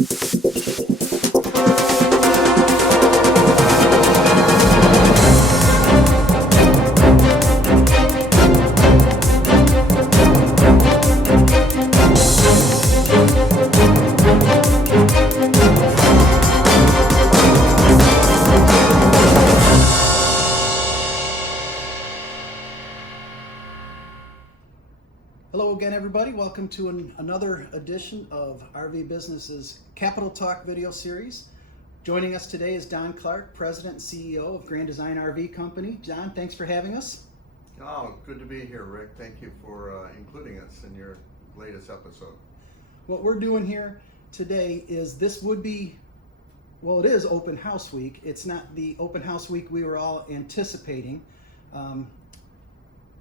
Hello again, everybody. Welcome to another edition of RVBusiness's Capitol Talk video series. Joining us today is Don Clark, President and CEO of Grand Design RV Company. Don, thanks for having us. Oh, good to be here, Rick. Thank you for including us in your latest episode. What we're doing here today is it is open house week. It's not the open house week we were all anticipating.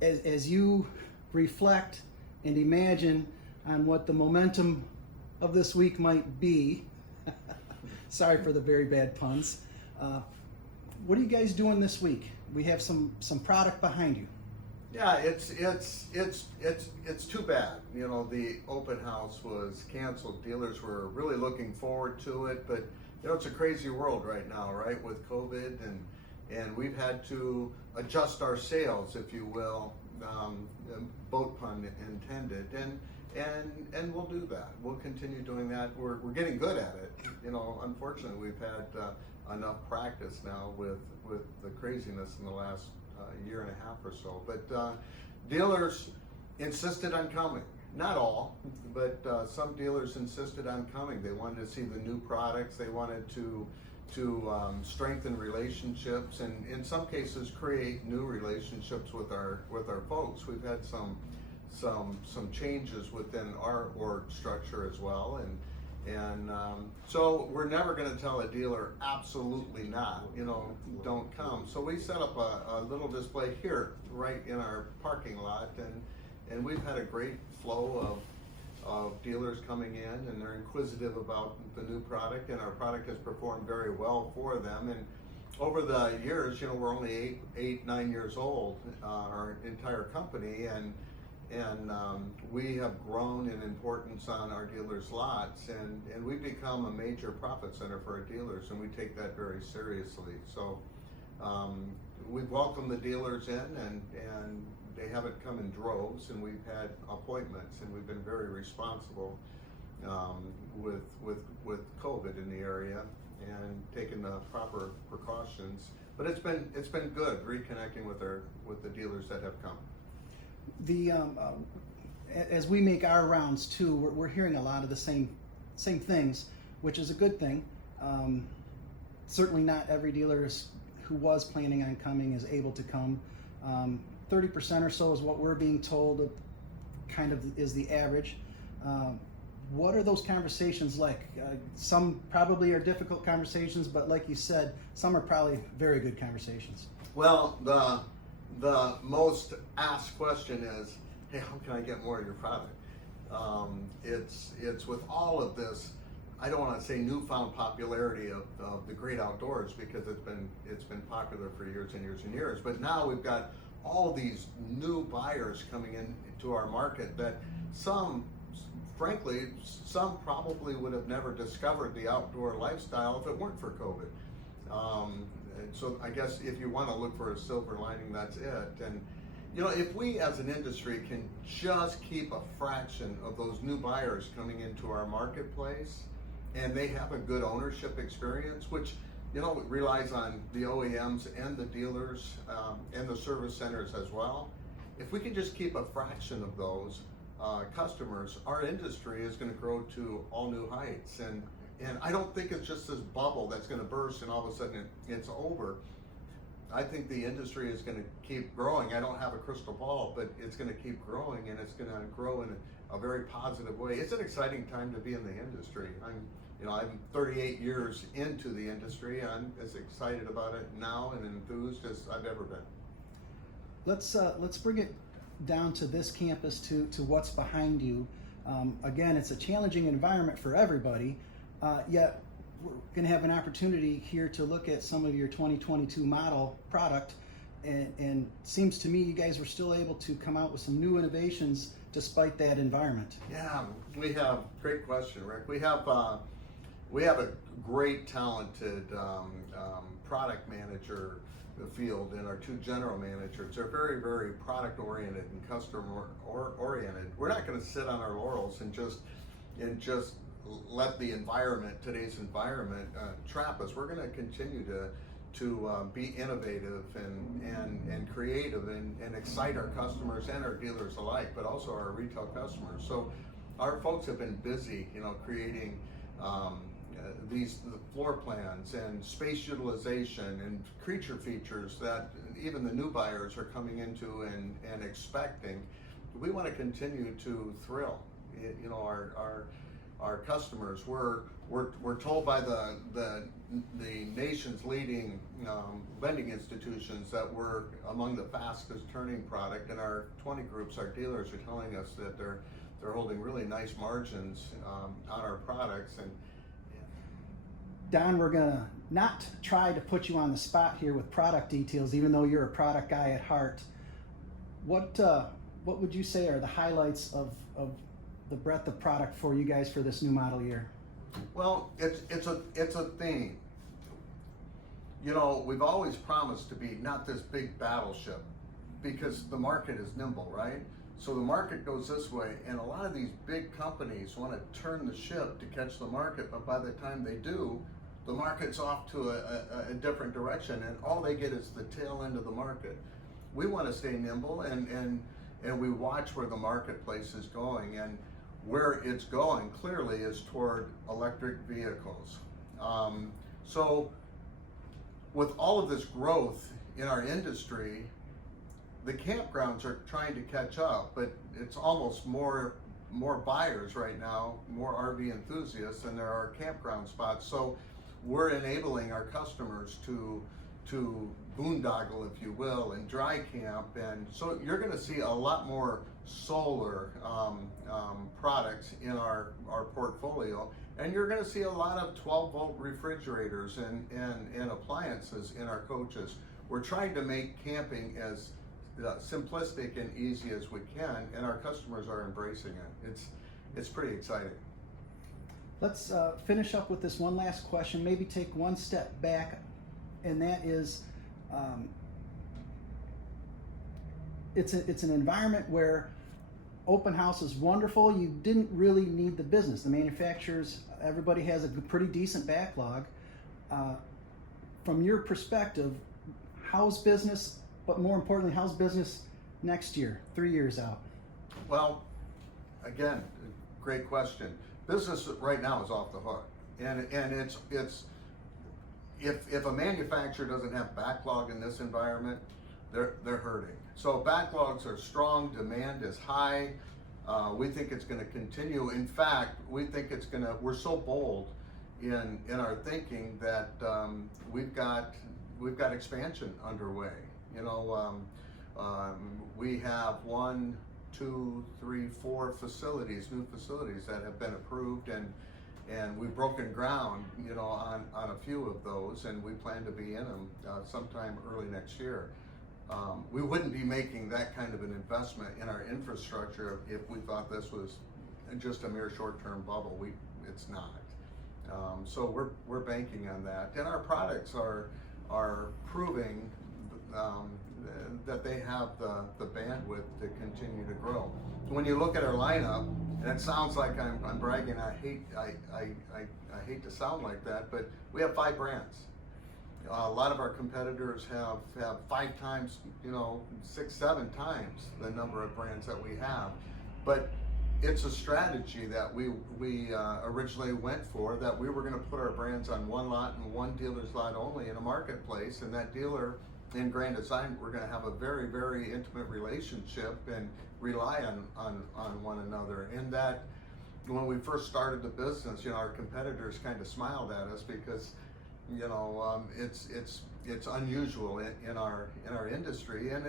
As you reflect and imagine on what the momentum of this week might be. Sorry for the very bad puns. What are you guys doing this week? We have some product behind you. Yeah, it's too bad. You know, the open house was canceled. Dealers were really looking forward to it, but you know, it's a crazy world right now, right? With COVID, and we've had to adjust our sales, if you will. Boat pun intended, and we'll do that. We'll continue doing that. We're getting good at it. You know, unfortunately, we've had enough practice now with the craziness in the last year and a half or so. But dealers insisted on coming. Not all, but some dealers insisted on coming. They wanted to see the new products. They wanted to strengthen relationships, and in some cases create new relationships with our folks. We've had some changes within our org structure as well, and so we're never going to tell a dealer absolutely not, you know, don't come. So we set up a little display here right in our parking lot, and we've had a great flow of dealers coming in, and they're inquisitive about the new product, and our product has performed very well for them. And over the years, you know, we're only 9 years old, our entire company, and we have grown in importance on our dealers' lots, and we've become a major profit center for our dealers, and we take that very seriously. So we've welcomed the dealers in, and they haven't come in droves, and we've had appointments, and we've been very responsible with COVID in the area and taking the proper precautions. But it's been good reconnecting with the dealers that have come. As we make our rounds too, we're hearing a lot of the same things, which is a good thing. Certainly not every dealer who was planning on coming is able to come. 30% or so is what we're being told kind of is the average. What are those conversations like? Some probably are difficult conversations, but like you said, some are probably very good conversations. Well, the most asked question is, hey, how can I get more of your product? It's with all of this, I don't want to say newfound popularity of the great outdoors, because it's been popular for years and years and years, but now we've got all these new buyers coming into our market that some probably would have never discovered the outdoor lifestyle if it weren't for COVID. So I guess if you want to look for a silver lining, that's it. And you know, if we as an industry can just keep a fraction of those new buyers coming into our marketplace, and they have a good ownership experience, which, you know, it relies on the OEMs and the dealers and the service centers as well. If we can just keep a fraction of those customers, our industry is going to grow to all new heights. And I don't think it's just this bubble that's going to burst and all of a sudden it's over. I think the industry is going to keep growing. I don't have a crystal ball, but it's going to keep growing, and it's going to grow in a very positive way. It's an exciting time to be in the industry. I'm 38 years into the industry. I'm as excited about it now and enthused as I've ever been. Let's bring it down to this campus, to what's behind you. Again, it's a challenging environment for everybody, yet we're going to have an opportunity here to look at some of your 2022 model product, and seems to me you guys were still able to come out with some new innovations despite that environment. Yeah, we have, great question, Rick. We have we have a great talented product manager field and our two general managers. They're very, very product oriented and customer oriented. We're not going to sit on our laurels and just let the environment, today's environment, trap us. We're going to continue to be innovative and creative and excite our customers and our dealers alike, but also our retail customers. So our folks have been busy, creating the floor plans and space utilization and creature features that even the new buyers are coming into and expecting. We want to continue to thrill, our customers. We're told by the nation's leading lending institutions that we're among the fastest turning product, and our 20 groups, our dealers, are telling us that they're holding really nice margins on our products. And Don, we're gonna not try to put you on the spot here with product details, even though you're a product guy at heart. What would you say are the highlights of the breadth of product for you guys for this new model year? Well, it's a theme. We've always promised to be not this big battleship, because the market is nimble, right? So the market goes this way, and a lot of these big companies want to turn the ship to catch the market, but by the time they do, the market's off to a different direction, and all they get is the tail end of the market. We want to stay nimble, and we watch where the marketplace is going, and where it's going clearly is toward electric vehicles. So with all of this growth in our industry, the campgrounds are trying to catch up, but it's almost more buyers right now, more RV enthusiasts than there are campground spots. So we're enabling our customers to boondoggle, if you will, and dry camp, and so you're going to see a lot more solar products in our portfolio, and you're going to see a lot of 12-volt refrigerators and appliances in our coaches. We're trying to make camping as simplistic and easy as we can, and our customers are embracing it. It's pretty exciting. Let's finish up with this one last question, maybe take one step back, and that is, it's an environment where open house is wonderful. You didn't really need the business. The manufacturers, everybody has a pretty decent backlog. From your perspective, how's business, but more importantly, how's business next year, 3 years out? Well, again, great question. Business right now is off the hook, and it's if a manufacturer doesn't have backlog in this environment, they're hurting. So backlogs are strong, demand is high. We think it's going to continue. In fact, we think we're so bold in our thinking that we've got expansion underway. We have 1, 2, 3, 4 facilities, new facilities that have been approved, and we've broken ground, on a few of those, and we plan to be in them sometime early next year. We wouldn't be making that kind of an investment in our infrastructure if we thought this was just a mere short-term bubble. It's not. So we're banking on that, and our products are proving that they have the bandwidth to continue to grow. When you look at our lineup, and it sounds like I'm bragging. I hate to sound like that, but we have 5 brands. A lot of our competitors have 5 times, 6, 7 times the number of brands that we have. But it's a strategy that we originally went for, that we were going to put our brands on one lot and one dealer's lot only in a marketplace, and that dealer in Grand Design, we're going to have a very, very intimate relationship and rely on one another. And that when we first started the business, our competitors kind of smiled at us because it's unusual in our industry, and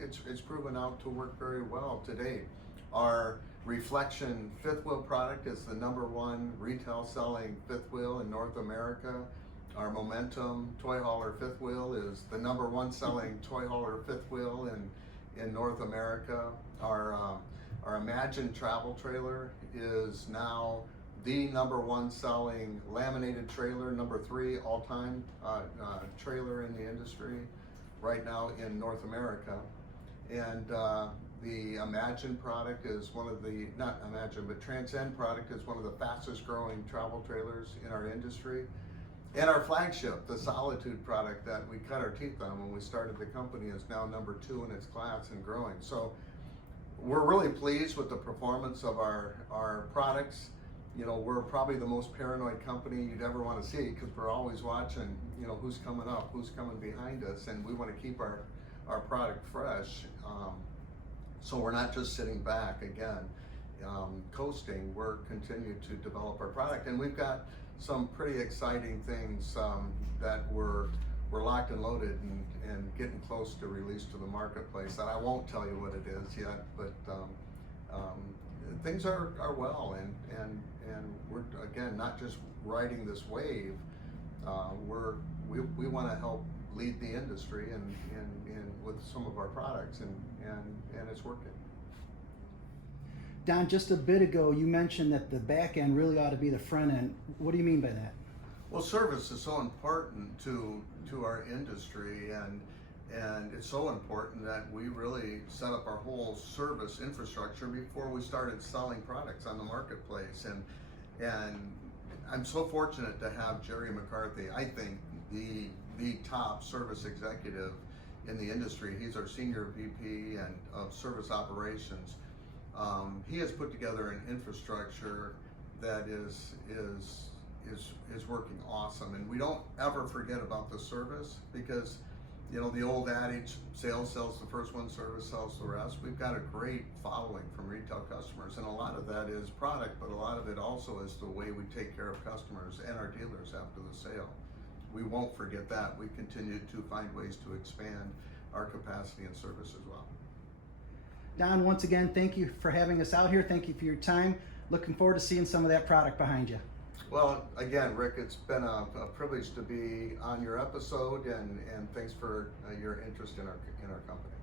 it's proven out to work very well today. Our Reflection fifth wheel product is the #1 retail selling fifth wheel in North America. Our Momentum toy hauler fifth wheel is the #1 selling toy hauler fifth wheel in North America. Our Imagine travel trailer is now the #1 selling laminated trailer, #3 all-time trailer in the industry right now in North America. And the Imagine product is one of the, not Imagine, but Transcend product is one of the fastest growing travel trailers in our industry. And our flagship, the Solitude product that we cut our teeth on when we started the company, is now #2 in its class and growing. So we're really pleased with the performance of our products. You know, we're probably the most paranoid company you'd ever want to see, because we're always watching, you know, who's coming up, who's coming behind us, and we want to keep our product fresh. So we're not just sitting back, again, coasting. We're continuing to develop our product, and we've got some pretty exciting things that we're locked and loaded and getting close to release to the marketplace. And I won't tell you what it is yet, but things are well, and we're, again, not just riding this wave. We want to help lead the industry and with some of our products, and it's working. Don, just a bit ago, you mentioned that the back end really ought to be the front end. What do you mean by that? Well, service is so important to our industry, and it's so important that we really set up our whole service infrastructure before we started selling products on the marketplace. And I'm so fortunate to have Jerry McCarthy, I think the top service executive in the industry. He's our senior VP and of service operations. He has put together an infrastructure that is working awesome, and we don't ever forget about the service, because, you know, the old adage, sales sells the first one, service sells the rest. We've got a great following from retail customers, and a lot of that is product, but a lot of it also is the way we take care of customers and our dealers after the sale. We won't forget that. We continue to find ways to expand our capacity and service as well. Don, once again, thank you for having us out here. Thank you for your time. Looking forward to seeing some of that product behind you. Well, again, Rick, it's been a privilege to be on your episode, and thanks for your interest in our company.